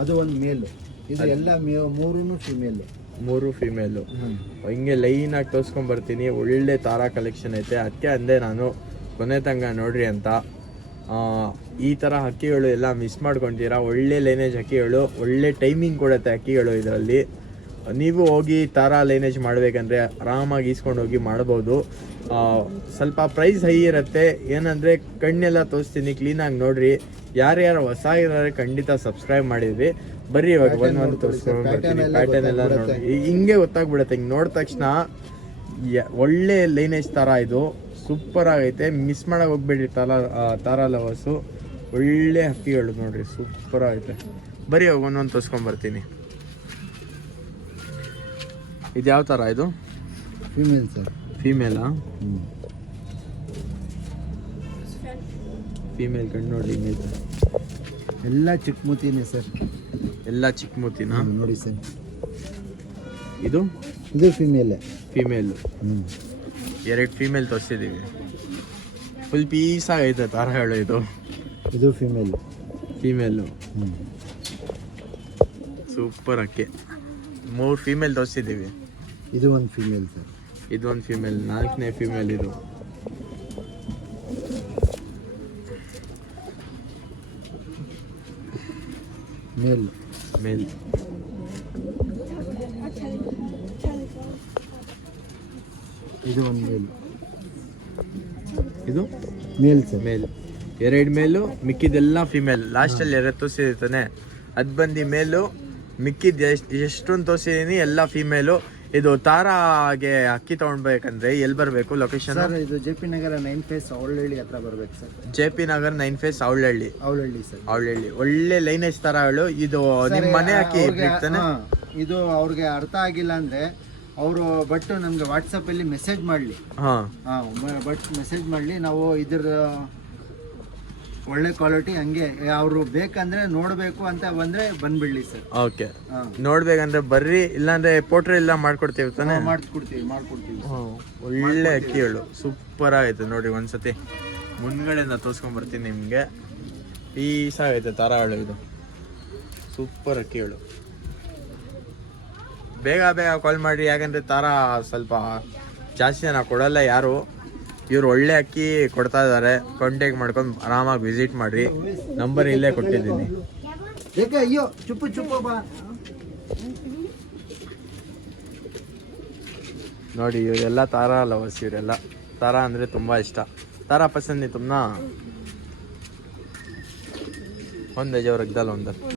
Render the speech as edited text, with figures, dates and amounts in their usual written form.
ಅದು ಒಂದು ಮೇಲು. ಇದು ಎಲ್ಲ ಮೂರೂ ಫಿಮೇಲು. ಮೂರು ಫಿಮೇಲು. ಹಿಂಗೆ ಲೈನಾಗಿ ತೋರಿಸ್ಕೊಂಬರ್ತೀನಿ. ಒಳ್ಳೆ ತಾರಾ ಕಲೆಕ್ಷನ್ ಐತೆ. ಅದಕ್ಕೆ ಅಂದೆ ನಾನು ಕೊನೆ ತನಕ ನೋಡ್ರಿ ಅಂತ. ಈ ಥರ ಹಕ್ಕಿಗಳು ಎಲ್ಲ ಮಿಸ್ ಮಾಡ್ಕೊತೀರಾ. ಒಳ್ಳೆ ಲೈನೇಜ್ ಹಕ್ಕಿಗಳು, ಒಳ್ಳೆ ಟೈಮಿಂಗ್ ಕೊಡುತ್ತೆ ಹಕ್ಕಿಗಳು. ಇದರಲ್ಲಿ ನೀವು ಹೋಗಿ ತಾರಾ ಲೈನೇಜ್ ಮಾಡಬೇಕಂದ್ರೆ ಆರಾಮಾಗಿ ಈಸ್ಕೊಂಡು ಹೋಗಿ ಮಾಡ್ಬೋದು. ಸ್ವಲ್ಪ ಪ್ರೈಸ್ ಹೈ ಇರುತ್ತೆ. ಏನಂದರೆ ಕಣ್ಣೆಲ್ಲ ತೋರಿಸ್ತೀನಿ, ಕ್ಲೀನಾಗಿ ನೋಡ್ರಿ. ಯಾರ್ಯಾರು ಹೊಸ ಇರೋರೆ ಖಂಡಿತ ಸಬ್ಸ್ಕ್ರೈಬ್ ಮಾಡಿದ್ವಿ. ಬರ್ರಿ ಇವಾಗ ಒಂದು ತೋರಿಸ್ಕೊಂಡು ಬರ್ತೀನಿ. ಪ್ಯಾಟರ್ನ್ ಎಲ್ಲ ನೋಡಿ ಹಿಂಗೆ ಗೊತ್ತಾಗ್ಬಿಡುತ್ತೆ. ಹಿಂಗೆ ನೋಡಿದ ತಕ್ಷಣ ಒಳ್ಳೆ ಲೈನೇಜ್ ಥರ ಇದು ಸೂಪರ್ ಆಗೈತೆ. ಮಿಸ್ ಮಾಡೋಕೆ ಹೋಗ್ಬೇಡ್ರಿ ತಾರಾ ಲವರ್ಸು. ಒಳ್ಳೆ ಹಕ್ಕಿಗಳು ನೋಡ್ರಿ, ಸೂಪರ್ ಆಗೈತೆ. ಬರ್ರಿ ಇವಾಗ ಒಂದೊಂದು ತೋರಿಸ್ಕೊಂಬರ್ತೀನಿ. ಇದು ಯಾವ ಥರ? ಇದು ಫಿಮೇಲ್ ಸರ್. ಫೀಮೇಲಾ? ಫೀಮೇಲ್ ಕಣ್ಣು ನೋಡಿ ಹಿಂಗೈತೆ. ಎಲ್ಲ ಚಿಕ್ಕ ಮೂತಿನೇ ಸರ್. ಎಲ್ಲ ಚಿಕ್ಕ ಮೂತಿನಾ? ನೋಡಿ ಸರ್. ಇದು ಫಿಮೇಲೆ. ಫೀಮೇಲು. 2 ಫೀಮೇಲ್ ತೋರಿಸಿದ್ದೀವಿ. ಫುಲ್ ಪೀಸ್ ಆಗೈತೆ ತಾರಗಳು. ಇದು ಫಿಮೇಲು. ಸೂಪರ್ ಅಕ್ಕೆ. 3 ಫೀಮೇಲ್ ತೋರಿಸಿದ್ದೀವಿ. ಇದು ಒಂದು ಫಿಮೇಲ್ ಸರ್. ಇದು ಒಂದು ಫಿಮೇಲ್. 4ನೇ ಫಿಮೇಲ್. ಇದು ಮೇಲ್. ಇದು ಒಂದು ಮೇಲ್. ಇದು ಮೇಲ್ ಸರ್. ಮೇಲ್. 2 ಮೇಲು, ಮಿಕ್ಕಿದೆಲ್ಲ ಫಿಮೇಲ್. ಲಾಸ್ಟಲ್ಲಿ 2 ತೋರಿಸಿರ್ತಾನೆ, ಅದು ಬಂದು ಮೇಲು. ಮಿಕ್ಕಿದ್ದು ಎಷ್ಟೊಂದು ತೋರಿಸಿದೀನಿ ಎಲ್ಲ ಫಿಮೇಲು. ಇದು ತಾರಾಗೆ ಅಕ್ಕಿ ತೊಗೊಳ್ಬೇಕಂದ್ರೆ ಎಲ್ಲಿ ಬರಬೇಕು ಲೊಕೇಶನ್? ಇದು JP ನಗರ 9 ಫೇಸ್ ಅವಳಹಳ್ಳಿ ಹತ್ರ ಬರ್ಬೇಕು sir. JP Nagar 9 phase Avalahalli sir. Avalahalli. ಒಳ್ಳೆ ಲೈನೇಜ್ ತರಗಳು. ಇದು ನಿಮ್ಮ ಮನೆ ಅಕ್ಕಿ ಬಿಡ್ತಾನೆ. ಇದು ಅವ್ರಿಗೆ ಅರ್ಥ ಆಗಿಲ್ಲ ಅಂದ್ರೆ ಅವರು ಬಟ್ ನಮ್ಗೆ ವಾಟ್ಸಪ್ ಅಲ್ಲಿ ಮೆಸೇಜ್ ಮಾಡ್ಲಿ. ಬಟ್ ಮೆಸೇಜ್ ಮಾಡ್ಲಿ. ನಾವು ಇದ್ರ ಒಳ್ಳೆ ಕ್ವಾಲಿಟಿ ಹಂಗೆ ಅವರು ಬೇಕಂದ್ರೆ ನೋಡ್ಬೇಕು ಅಂತ ಬಂದ್ರೆ ಬಂದ್ಬಿಡ್ಲಿ ಸರ್. ಓಕೆ, ನೋಡ್ಬೇಕಂದ್ರೆ ಬರ್ರಿ. ಇಲ್ಲಾಂದ್ರೆ ಪೋಟ್ರಿ ಎಲ್ಲ ಮಾಡ್ಕೊಡ್ತೀವಿ ತಾನೆ? ಮಾಡ್ಕೊಡ್ತೀವಿ. ಒಳ್ಳೆ ಅಕ್ಕಿಗಳು ಸೂಪರ್ ಆಗೈತೆ ನೋಡಿ. ಒಂದ್ಸತಿ ಮುಂದ್ಗಡೆಯಿಂದ ತೋರ್ಸ್ಕೊಂಡ್ ಬರ್ತೀನಿ ನಿಮ್ಗೆ. ಪೀಸ್ ಆಗೈತೆ ತಾರಾಗಳು. ಇದು ಸೂಪರ್ ಅಕ್ಕಿಗಳು. ಬೇಗ ಕಾಲ್ ಮಾಡಿ, ಯಾಕಂದ್ರೆ ತಾರಾ ಸ್ವಲ್ಪ ಜಾಸ್ತಿ ಜನ ಕೊಡಲ್ಲ ಯಾರು. ಇವ್ರು ಒಳ್ಳೆ ಅಕ್ಕಿ ಕೊಡ್ತಾ ಇದ್ದಾರೆ. ಕಾಂಟ್ಯಾಕ್ಟ್ ಮಾಡ್ಕೊಂಡು ಆರಾಮಾಗಿ ವಿಸಿಟ್ ಮಾಡ್ರಿ. ನಂಬರ್ ಇಲ್ಲೇ ಕೊಟ್ಟಿದ್ದೀನಿ. ನೋಡಿ ಇವರೆಲ್ಲ ತಾರಾ ಲವರ್ಸ್. ಇವರೆಲ್ಲ ತಾರಾ ಅಂದರೆ ತುಂಬ ಇಷ್ಟ. ತಾರಾ ಪಸಂದ್ ತುಮ್ನಾ? ಒಂದು 1000 ರಗ್ದಲ್ಲ ಒಂದು